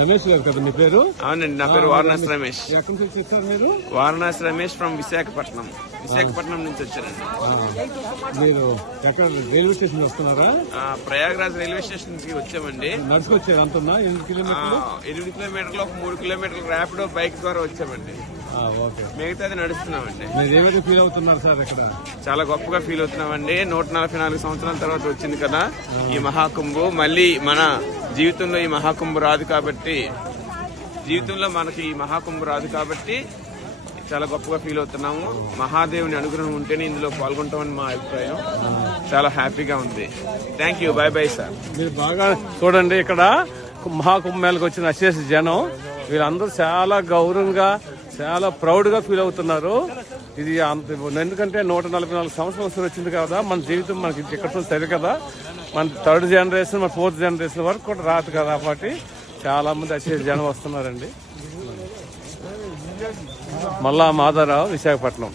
రమేష్ గారు కదా మీ పేరు? అవునండి, నా పేరు వారణాసి రమేష్. ఎక్కడి నుంచి వచ్చారు మీరు? వారణాసి రమేష్ ఫ్రమ్ విశాఖపట్నం నుంచి వచ్చారండి. మీరు ఎక్కడ రైల్వే స్టేషన్ వస్తున్నారా? ప్రయాగ్రాజ్ రైల్వే స్టేషన్ కి వచ్చామండి. నడుచుకొచ్చారు అంటున్నా 8 కిలోమీటర్లు. 8 కిలోమీటర్లు, ఒక 3 కిలోమీటర్లు ర్యాపిడో బైక్ ద్వారా వచ్చామండి. మిగతాది నడుస్తున్నామండి. మీరు ఏమైతే ఫీల్ అవుతున్నారు సార్? ఇక్కడ చాలా గొప్పగా ఫీల్ అవుతున్నామండి. 144 సంవత్సరాల తర్వాత వచ్చింది కదా ఈ మహాకుంభు. మళ్ళీ మన జీవితంలో ఈ మహాకుంభు రాదు కాబట్టి, మనకి ఈ మహాకుంభు రాదు కాబట్టి చాలా గొప్పగా ఫీల్ అవుతున్నాము. మహాదేవుని అనుగ్రహం ఉంటేనే ఇందులో పాల్గొంటామని మా అభిప్రాయం. చాలా హ్యాపీగా ఉంది. Thank you. By by sir. మీరు బాగా చూడండి, ఇక్కడ మహాకుంభమేళకు వచ్చిన అశేష జనం వీళ్ళందరూ చాలా గౌరవంగా, చాలా ప్రౌడ్ గా ఫీల్ అవుతున్నారు. ఇది ఎందుకంటే 144 సంవత్సరం వచ్చింది కదా, మన జీవితం మనకి ఇక్కడ సరి కదా, మన 3rd జనరేషన్, మన 4th జనరేషన్ వరకు కూడా రాదు కదా, కాబట్టి చాలా మంది అశేష జనం వస్తున్నారండి. మల్లా మాధవరావు, విశాఖపట్నం.